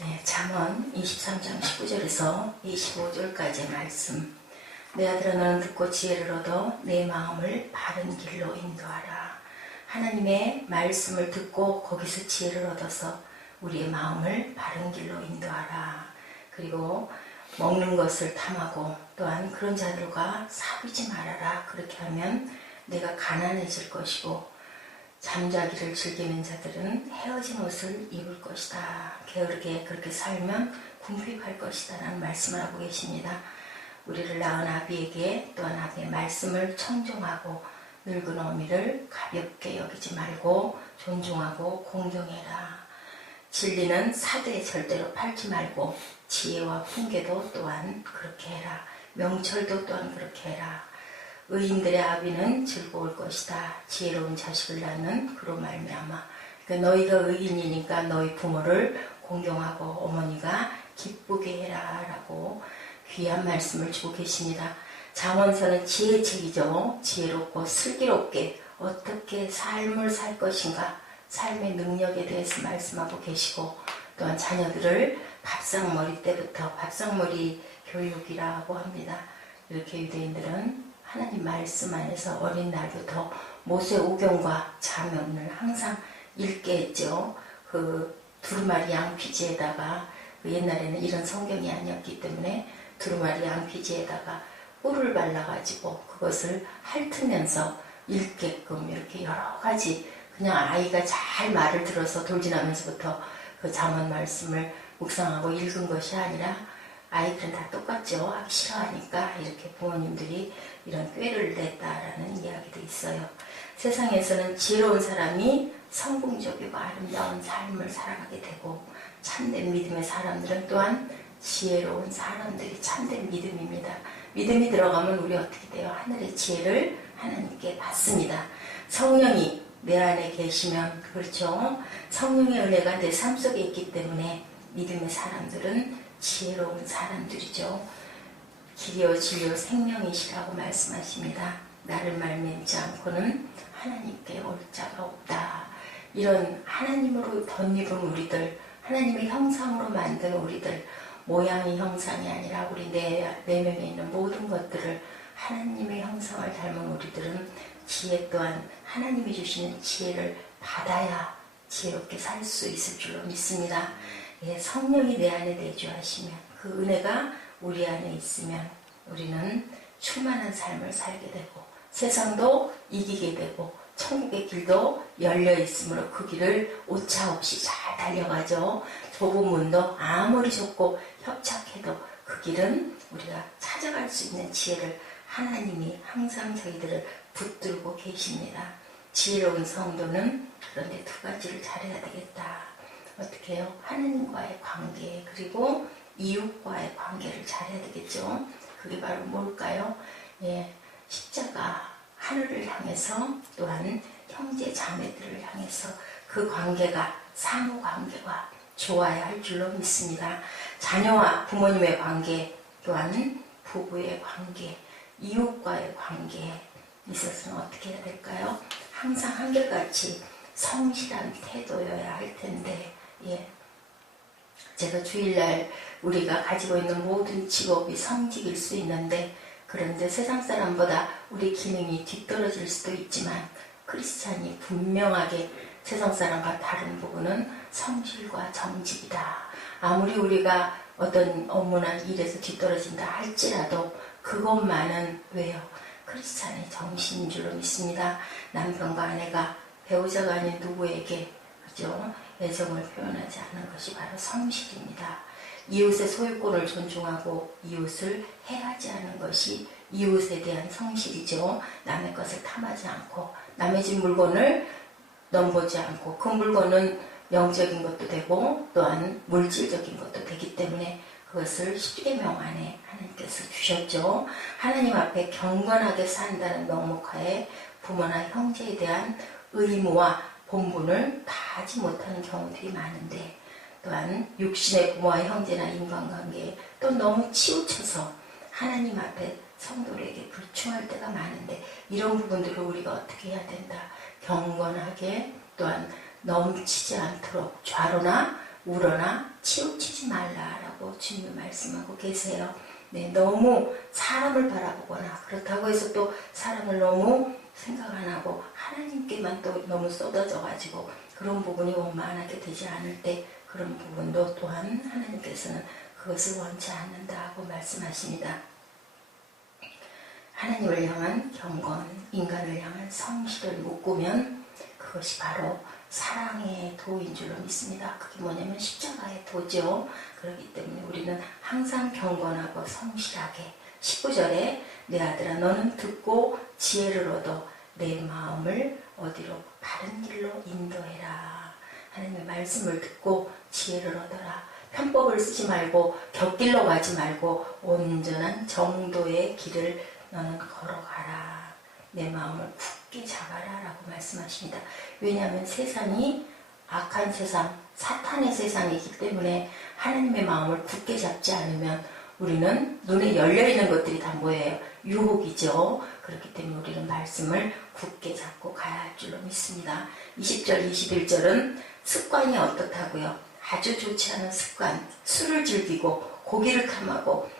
네, 잠언 23장 19절에서 25절까지의 말씀. 내 아들아 너는 듣고 지혜를 얻어 내 마음을 바른 길로 인도하라. 하나님의 말씀을 듣고 거기서 지혜를 얻어서 우리의 마음을 바른 길로 인도하라. 그리고 먹는 것을 탐하고 또한 그런 자들과 사귀지 말아라. 그렇게 하면 내가 가난해질 것이고 잠자기를 즐기는 자들은 헤어진 옷을 입을 것이다. 게으르게 그렇게 살면 궁핍할 것이다 라는 말씀을 하고 계십니다. 우리를 낳은 아비에게 또한 아비의 말씀을 청종하고 늙은 어미를 가볍게 여기지 말고 존중하고 공경해라. 진리는 사대에 절대로 팔지 말고 지혜와 훈계도 또한 그렇게 해라. 명철도 또한 그렇게 해라. 의인들의 아비는 즐거울 것이다. 지혜로운 자식을 낳는 그로 말미암아. 그러니까 너희가 의인이니까 너희 부모를 공경하고 어머니가 기쁘게 해라 라고 귀한 말씀을 주고 계십니다. 잠언서는 지혜책이죠. 지혜롭고 슬기롭게 어떻게 삶을 살 것인가, 삶의 능력에 대해서 말씀하고 계시고, 또한 자녀들을 밥상머리 때부터 밥상머리 교육이라고 합니다. 이렇게 유대인들은 하나님 말씀 안에서 어린 날부터 모세오경과 잠언을 항상 읽게 했죠. 그 두루마리 양피지에다가 옛날에는 이런 성경이 아니었기 때문에 두루마리 양피지에다가 꿀을 발라가지고 그것을 핥으면서 읽게끔 이렇게 여러 가지 그냥 아이가 잘 말을 들어서 돌진하면서부터 그 잠언 말씀을 묵상하고 읽은 것이 아니라 아이들은 다 똑같죠. 하기 싫어하니까 이렇게 부모님들이 이런 꾀를 냈다라는 이야기도 있어요. 세상에서는 지혜로운 사람이 성공적이고 아름다운 삶을 살아가게 되고, 참된 믿음의 사람들은 또한 지혜로운 사람들이 참된 믿음입니다. 믿음이 들어가면 우리 어떻게 돼요? 하늘의 지혜를 하나님께 받습니다. 성령이 내 안에 계시면, 그렇죠? 성령의 은혜가 내 삶 속에 있기 때문에 믿음의 사람들은 지혜로운 사람들이죠. 길이요 진리요 생명이시라고 말씀하십니다. 나를 말미암지 않고는 하나님께 올 자가 없다. 이런 하나님으로 덧입은 우리들, 하나님의 형상으로 만든 우리들, 모양이 형상이 아니라 우리 내면에 있는 모든 것들을 하나님의 형상을 닮은 우리들은 지혜 또한 하나님이 주시는 지혜를 받아야 지혜롭게 살 수 있을 줄로 믿습니다. 예, 성령이 내 안에 내주하시면, 그 은혜가 우리 안에 있으면 우리는 충만한 삶을 살게 되고 세상도 이기게 되고 천국의 길도 열려 있으므로 그 길을 오차없이 잘 달려가죠. 좁은 문도 아무리 좁고 협착해도 그 길은 우리가 찾아갈 수 있는 지혜를 하나님이 항상 저희들을 붙들고 계십니다. 지혜로운 성도는 그런데 두 가지를 잘해야 되겠다. 어떻게 해요? 하나님과의 관계, 그리고 이웃과의 관계를 잘해야 되겠죠. 그게 바로 뭘까요? 예, 십자가, 하늘을 향해서 또한 형제 자매들을 향해서 그 관계가 상호 관계가 좋아야 할 줄로 믿습니다. 자녀와 부모님의 관계, 또한 부부의 관계, 이웃과의 관계에 있어서는 어떻게 해야 될까요? 항상 한결같이 성실한 태도여야 할 텐데, 예. 제가 주일날 우리가 가지고 있는 모든 직업이 성직일 수 있는데, 그런데 세상 사람보다 우리 기능이 뒤떨어질 수도 있지만 크리스찬이 분명하게 세상 사람과 다른 부분은 성실과 정직이다. 아무리 우리가 어떤 업무나 일에서 뒤떨어진다 할지라도 그것만은 왜요? 크리스찬의 정신인 줄로 믿습니다. 남편과 아내가 배우자가 아닌 누구에게, 그죠? 애정을 표현하지 않는 것이 바로 성실입니다. 이웃의 소유권을 존중하고 이웃을 해하지 않는 것이 이웃에 대한 성실이죠. 남의 것을 탐하지 않고 남의 집 물건을 넘보지 않고, 그 물건은 영적인 것도 되고 또한 물질적인 것도 되기 때문에 그것을 십계명 안에 하나님께서 주셨죠. 하나님 앞에 경건하게 산다는 명목하에 부모나 형제에 대한 의무와 본분을 다하지 못하는 경우들이 많은데, 또한 육신의 부모와 형제나 인간관계에 또 너무 치우쳐서 하나님 앞에 성도들에게 불충할 때가 많은데, 이런 부분들을 우리가 어떻게 해야 된다? 경건하게, 또한 넘치지 않도록 좌로나 울어나 치우치지 말라라고 주님이 말씀하고 계세요. 네, 너무 사람을 바라보거나 그렇다고 해서 또 사람을 너무 생각 안 하고 하나님께만 또 너무 쏟아져 가지고 그런 부분이 원만하게 되지 않을 때 그런 부분도 또한 하나님께서는 그것을 원치 않는다고 말씀하십니다. 하나님을 향한 경건, 인간을 향한 성실을 묶으면 그것이 바로 사랑의 도인 줄로 믿습니다. 그게 뭐냐면 십자가의 도죠. 그렇기 때문에 우리는 항상 경건하고 성실하게 19절에 내 아들아 너는 듣고 지혜를 얻어 내 마음을 어디로 바른 길로 인도해라. 하나님의 말씀을 듣고 지혜를 얻어라. 편법을 쓰지 말고 곁길로 가지 말고 온전한 정도의 길을 너는 걸어가라. 내 마음을 굳게 잡아라 라고 말씀하십니다. 왜냐하면 세상이 악한 세상, 사탄의 세상이기 때문에 하나님의 마음을 굳게 잡지 않으면 우리는 눈에 열려있는 것들이 다 뭐예요? 유혹이죠. 그렇기 때문에 우리는 말씀을 굳게 잡고 가야 할 줄로 믿습니다. 20절, 21절은 습관이 어떻다고요? 아주 좋지 않은 습관, 술을 즐기고 고기를 탐하고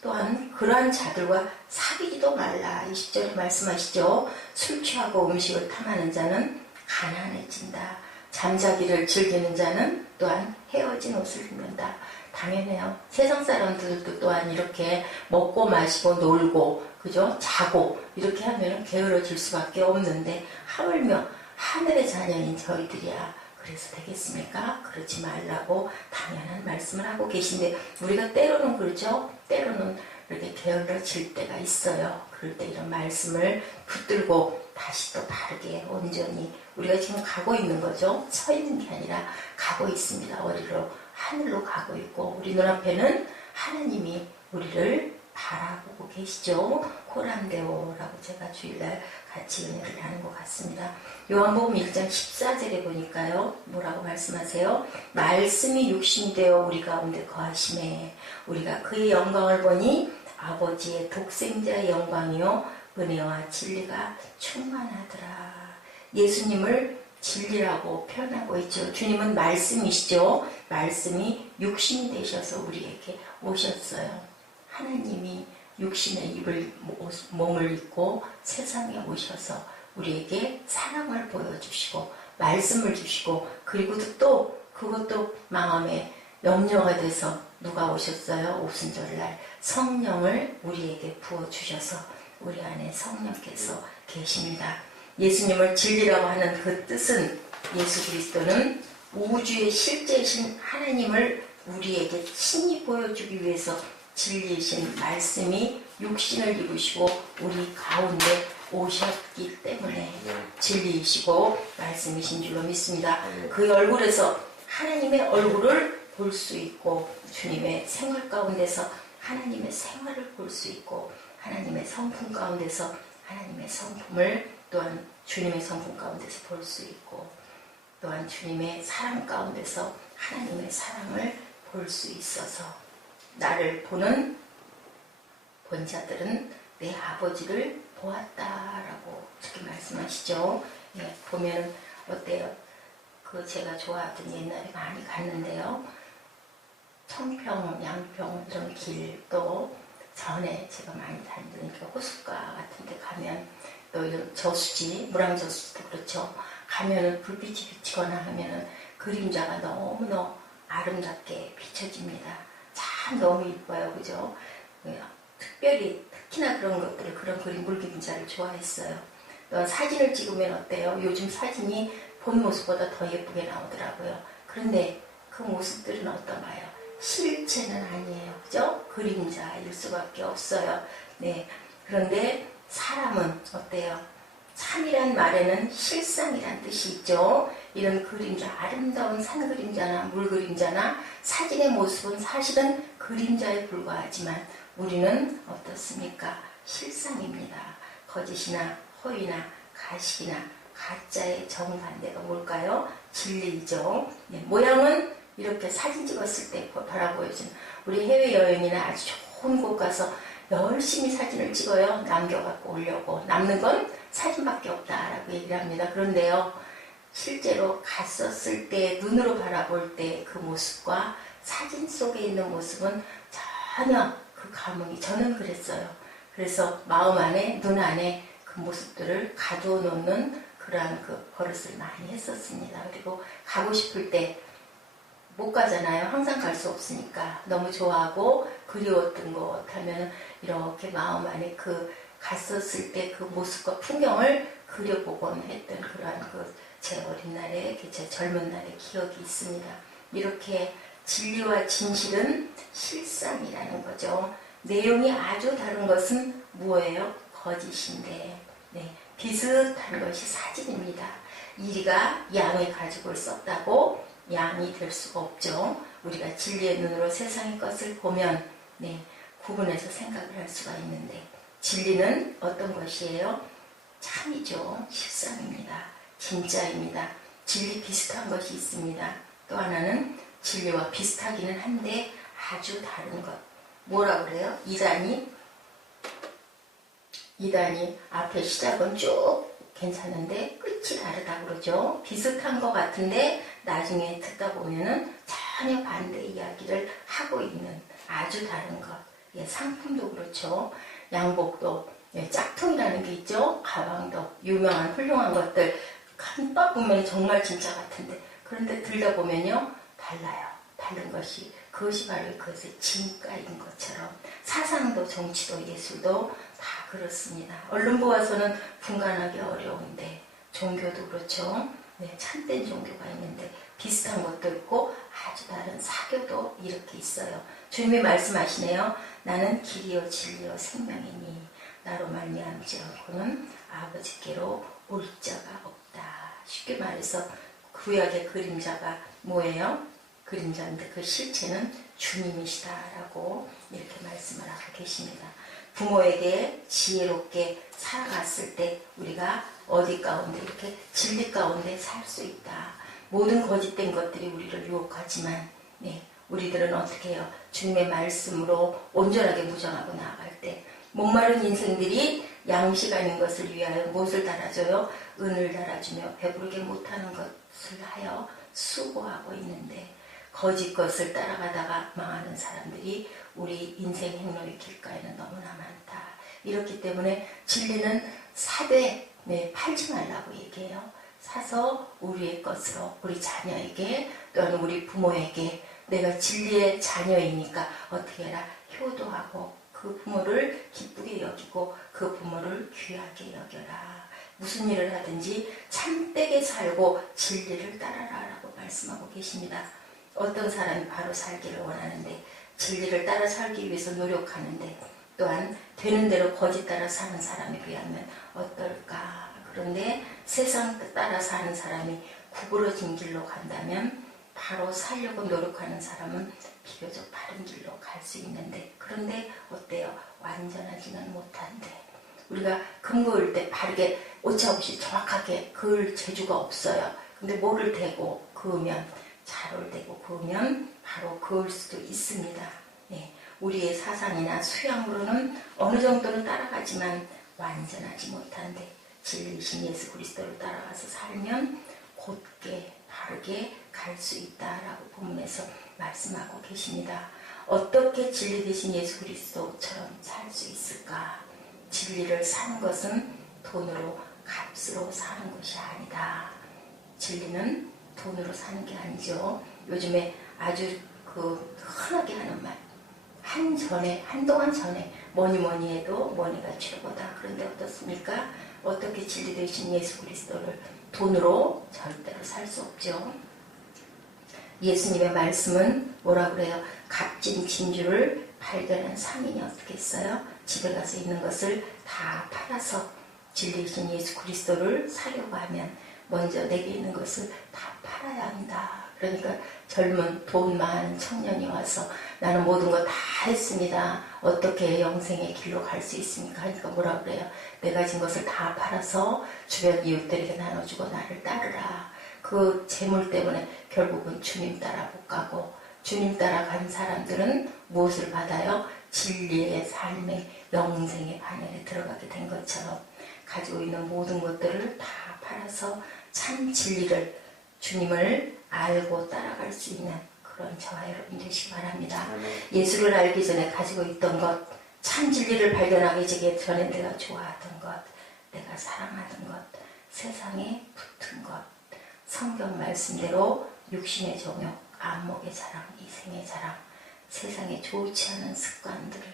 또한 그러한 자들과 사귀지도 말라. 20절에 말씀하시죠. 술 취하고 음식을 탐하는 자는 가난해진다. 잠자기를 즐기는 자는 또한 헤어진 옷을 입는다. 당연해요. 세상 사람들도 또한 이렇게 먹고 마시고 놀고 그죠? 자고 이렇게 하면 게으러질 수밖에 없는데 하물며 하늘의 자녀인 저희들이야 그래서 되겠습니까? 그러지 말라고 당연한 말씀을 하고 계신데 우리가 때로는 그러죠? 때로는 이렇게 게을러질 때가 있어요. 그럴 때 이런 말씀을 붙들고 다시 또 바르게 온전히 우리가 지금 가고 있는 거죠. 서 있는 게 아니라 가고 있습니다. 어디로? 하늘로 가고 있고 우리 눈앞에는 하나님이 우리를 바라보고 계시죠. 호람데오라고 제가 주일날 같이 은혜를 하는 것 같습니다. 요한복음 1장 14절에 보니까요. 뭐라고 말씀하세요? 말씀이 육신이 되어 우리 가운데 거하심에 우리가 그의 영광을 보니 아버지의 독생자의 영광이요 은혜와 진리가 충만하더라. 예수님을 진리라고 표현하고 있죠. 주님은 말씀이시죠. 말씀이 육신이 되셔서 우리에게 오셨어요. 하나님이 육신의 몸을 입고 세상에 오셔서 우리에게 사랑을 보여주시고 말씀을 주시고 그리고 또 그것도 마음에 염려가 돼서 누가 오셨어요? 오순절날 성령을 우리에게 부어주셔서 우리 안에 성령께서 계십니다. 예수님을 진리라고 하는 그 뜻은 예수 그리스도는 우주의 실제이신 하나님을 우리에게 친히 보여주기 위해서 진리이신 말씀이 육신을 입으시고 우리 가운데 오셨기 때문에 진리이시고 말씀이신 줄로 믿습니다. 그 얼굴에서 하나님의 얼굴을 볼 수 있고 주님의 생활 가운데서 하나님의 생활을 볼 수 있고 하나님의 성품 가운데서 하나님의 성품을 또한 주님의 성품 가운데서 볼 수 있고 또한 주님의 사랑 가운데서 하나님의 사랑을 볼 수 있어서 나를 보는 본자들은 내 아버지를 보았다라고 이렇게 말씀하시죠. 예, 보면 어때요? 그 제가 좋아하던 옛날에 많이 갔는데요. 청평, 양평 이런 길도 전에 제가 많이 다니던 호숫가 같은 데 가면 또 이런 저수지, 물왕저수지도 그렇죠. 가면은 불빛이 비치거나 하면은 그림자가 너무너무 아름답게 비춰집니다. 참 너무 이뻐요. 그죠? 특히나 그런 것들을, 그런 그림 물그림자를 좋아했어요. 사진을 찍으면 어때요? 요즘 사진이 본 모습보다 더 예쁘게 나오더라고요. 그런데 그 모습들은 어떤가요? 실체는 아니에요. 그죠? 그림자일 수밖에 없어요. 네. 그런데 사람은 어때요? 참이란 말에는 실상이란 뜻이 있죠. 이런 그림자, 아름다운 산 그림자나 물 그림자나 사진의 모습은 사실은 그림자에 불과하지만 우리는 어떻습니까? 실상입니다. 거짓이나 허위나 가식이나 가짜의 정반대가 뭘까요? 진리이죠. 네, 모양은 이렇게 사진 찍었을 때 바라보여지는 우리 해외여행이나 아주 좋은 곳 가서 열심히 사진을 찍어요. 남겨갖고 오려고. 남는 건 사진밖에 없다라고 얘기를 합니다. 그런데요. 실제로 갔었을 때 눈으로 바라볼 때 그 모습과 사진 속에 있는 모습은 전혀 그 감흥이, 저는 그랬어요. 그래서 마음 안에, 눈 안에 그 모습들을 가두어 놓는 그러한 그 버릇을 많이 했었습니다. 그리고 가고 싶을 때 못 가잖아요. 항상 갈 수 없으니까. 너무 좋아하고 그리웠던 것 하면 이렇게 마음 안에 그 갔었을 때 그 모습과 풍경을 그려보곤 했던 그러한 그 제 어린 날의, 제 젊은 날의 기억이 있습니다. 이렇게 진리와 진실은 실상이라는 거죠. 내용이 아주 다른 것은 뭐예요? 거짓인데, 네, 비슷한 것이 사진입니다. 이리가 양의 가죽을 썼다고 양이 될 수가 없죠. 우리가 진리의 눈으로 세상의 것을 보면 구분해서 생각을 할 수가 있는데, 진리는 어떤 것이에요? 참이죠. 실상입니다. 진짜입니다. 진리 비슷한 것이 있습니다. 또 하나는 진리와 비슷하기는 한데 아주 다른 것. 뭐라 그래요? 이단이 앞에 시작은 쭉 괜찮은데 끝이 다르다고 그러죠. 비슷한 것 같은데 나중에 듣다 보면은 전혀 반대 이야기를 하고 있는 아주 다른 것. 상품도 그렇죠. 양복도 짝퉁이라는 게 있죠. 가방도 유명한 훌륭한 것들 깜빡 보면 정말 진짜 같은데, 그런데 들다 보면요 달라요. 다른 것이, 그것이 바로 그것의 진가인 것처럼 사상도 정치도 예술도 다 그렇습니다. 얼른 보아서는 분간하기 어려운데 종교도 그렇죠. 참된 종교가 있는데 비슷한 것도 있고 아주 다른 사교도 이렇게 있어요. 주님이 말씀하시네요. 나는 길이요 진리요 생명이니 나로 말미암지 않고는 아버지께로 올 자가 없다. 쉽게 말해서 구약의 그림자가 뭐예요? 그림자인데 그 실체는 주님이시다라고 이렇게 말씀을 하고 계십니다. 부모에게 지혜롭게 살아갔을 때 우리가 어디 가운데 이렇게 진리 가운데 살 수 있다. 모든 거짓된 것들이 우리를 유혹하지만 우리들은 어떻게 해요? 주님의 말씀으로 온전하게 무장하고 나아갈 때 목마른 인생들이 양식 아닌 것을 위하여 무엇을 달아줘요? 은을 달아주며 배부르게 못하는 것을 하여 수고하고 있는데 거짓 것을 따라가다가 망하는 사람들이 우리 인생 행로의 길가에는 너무나 많다. 이렇기 때문에 진리는 사되 팔지 말라고 얘기해요. 사서 우리의 것으로 우리 자녀에게 또는 우리 부모에게 내가 진리의 자녀이니까 어떻게 해라? 효도하고 그 부모를 기쁘게 여기고 그 부모를 귀하게 여겨라. 무슨 일을 하든지 참되게 살고 진리를 따라라 라고 말씀하고 계십니다. 어떤 사람이 바로 살기를 원하는데 진리를 따라 살기 위해서 노력하는데 또한 되는 대로 거짓 따라 사는 사람에 비하면 어떨까. 그런데 세상 따라 사는 사람이 구부러진 길로 간다면 바로 살려고 노력하는 사람은 비교적 바른 길로 갈 수 있는데, 그런데 어때요? 완전하지는 못한데 우리가 금 그을 때 바르게 오차없이 정확하게 그을 재주가 없어요. 근데 뭐를 대고 그으면, 자를 대고 그으면 바로 그을 수도 있습니다. 우리의 사상이나 수양으로는 어느 정도는 따라가지만 완전하지 못한데 진리이신 예수 그리스도를 따라가서 살면 곧게 바르게 갈 수 있다라고 본문에서 말씀하고 계십니다. 어떻게 진리 되신 예수 그리스도처럼 살 수 있을까? 진리를 사는 것은 돈으로, 값으로 사는 것이 아니다. 진리는 돈으로 사는 게 아니죠. 요즘에 아주 흔하게 하는 말. 한동안 전에 뭐니 해도 뭐니가 최고다. 그런데 어떻습니까? 어떻게 진리 되신 예수 그리스도를 돈으로 절대로 살 수 없죠. 예수님의 말씀은 뭐라 그래요? 값진 진주를 발견한 상인이 어떻게 했어요? 집에 가서 있는 것을 다 팔아서 진리이신 예수 그리스도를 사려고 하면 먼저 내게 있는 것을 다 팔아야 한다. 그러니까 젊은 돈 많은 청년이 와서 나는 모든 거 다 했습니다. 어떻게 영생의 길로 갈 수 있습니까? 하니까 뭐라 그래요? 내가 가진 것을 다 팔아서 주변 이웃들에게 나눠주고 나를 따르라. 그 재물 때문에 결국은 주님 따라 못 가고, 주님 따라 간 사람들은 무엇을 받아요? 진리의 삶의 영생의 반열에 들어가게 된 것처럼 가지고 있는 모든 것들을 다 팔아서 참 진리를 주님을 알고 따라갈 수 있는 그런 저와 여러분 되시기 바랍니다. 예수를 알기 전에 가지고 있던 것, 참 진리를 발견하기 전에 내가 좋아하던 것, 내가 사랑하던 것, 세상에 붙은 것, 성경 말씀대로 육신의 정욕, 안목의 자랑, 이생의 자랑, 세상에 좋지 않은 습관들을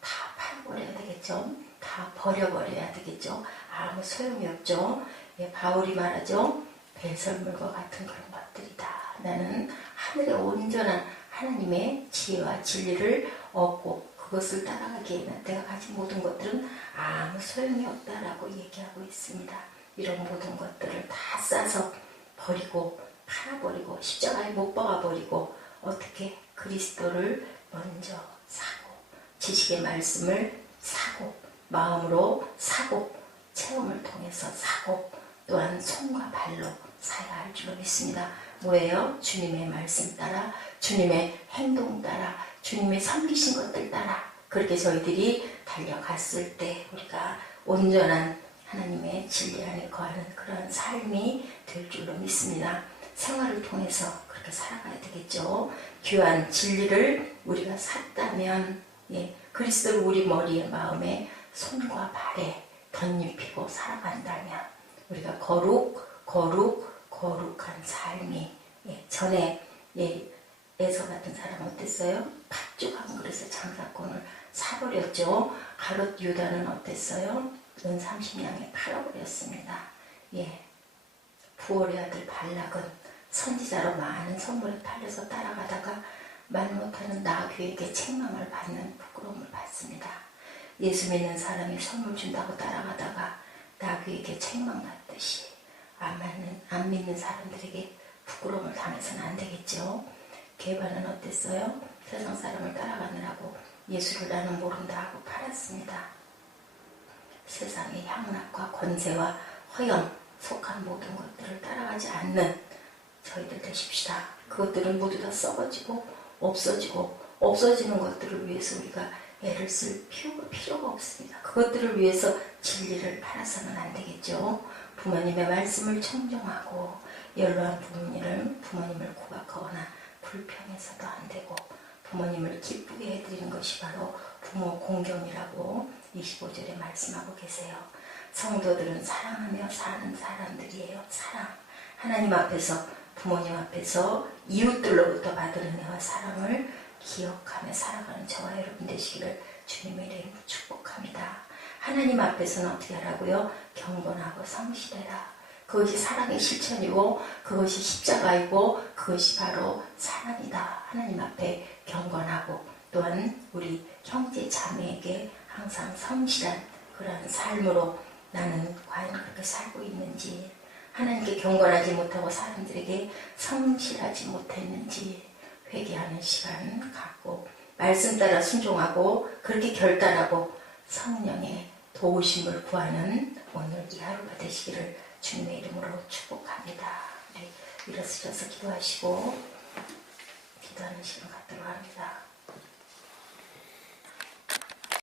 다 팔아버려야 되겠죠. 다 버려버려야 되겠죠. 아무 소용이 없죠. 예, 바울이 말하죠. 배설물과 같은 그런 것들이다. 나는 하늘의 온전한 하나님의 지혜와 진리를 얻고 그것을 따라가기에는 내가 가진 모든 것들은 아무 소용이 없다라고 얘기하고 있습니다. 이런 모든 것들을 다 싸서 버리고 팔아버리고 십자가에 못 박아버리고 어떻게 그리스도를 먼저 사고 지식의 말씀을 사고 마음으로 사고 체험을 통해서 사고 또한 손과 발로 사야 할 줄로 믿습니다. 뭐예요? 주님의 말씀 따라 주님의 행동 따라 주님의 섬기신 것들 따라 그렇게 저희들이 달려갔을 때 우리가 온전한 하나님의 진리 안에 거하는 그런 삶이 될 줄로 믿습니다. 생활을 통해서 그렇게 살아가야 되겠죠. 귀한 진리를 우리가 샀다면 그리스도를 우리 머리에 마음에 손과 발에 덧입히고 살아간다면 우리가 거룩한 삶이 전에 에서 같은 사람 어땠어요? 팥죽 한 그릇에 장사꾼을 사버렸죠. 가롯 유다는 어땠어요? 은 30냥에 팔아버렸습니다. 부올의 아들 발락은 선지자로 많은 선물에 팔려서 따라가다가 말 못하는 나귀에게 책망을 받는 부끄러움을 받습니다. 예수 믿는 사람이 선물 준다고 따라가다가 나귀에게 책망받듯이 안 믿는 사람들에게 부끄러움을 당해서는 안 되겠죠. 게바는 어땠어요? 세상 사람을 따라가느라고 예수를 나는 모른다 하고 팔았습니다. 세상의 향락과 권세와 허영 속한 모든 것들을 따라가지 않는 저희들 되십시다. 그것들은 모두 다 썩어지고 없어지는 것들을 위해서 우리가 애를 쓸 필요가 없습니다. 그것들을 위해서 진리를 팔아서는 안 되겠죠. 부모님의 말씀을 청정하고 연로한 부모님을 구박하거나 불평해서도 안 되고 부모님을 기쁘게 해드리는 것이 바로 부모 공경이라고 25절에 말씀하고 계세요. 성도들은 사랑하며 사는 사람들이에요. 사랑. 하나님 앞에서 부모님 앞에서 이웃들로부터 받은 은혜와 사랑을 기억하며 살아가는 저와 여러분 되시기를 주님의 이름으로 축복합니다. 하나님 앞에서는 어떻게 하라고요? 경건하고 성실해라. 그것이 사랑의 실천이고 그것이 십자가이고 그것이 바로 사랑이다. 하나님 앞에 경건하고 또한 우리 형제 자매에게 항상 성실한 그러한 삶으로 나는 과연 그렇게 살고 있는지 하나님께 경건하지 못하고 사람들에게 성실하지 못했는지 회개하는 시간 갖고 말씀 따라 순종하고 그렇게 결단하고 성령의 도우심을 구하는 오늘 이 하루가 되시기를 주님의 이름으로 축복합니다. 일어서셔서 기도하시고 기도하는 시간 갖도록 합니다.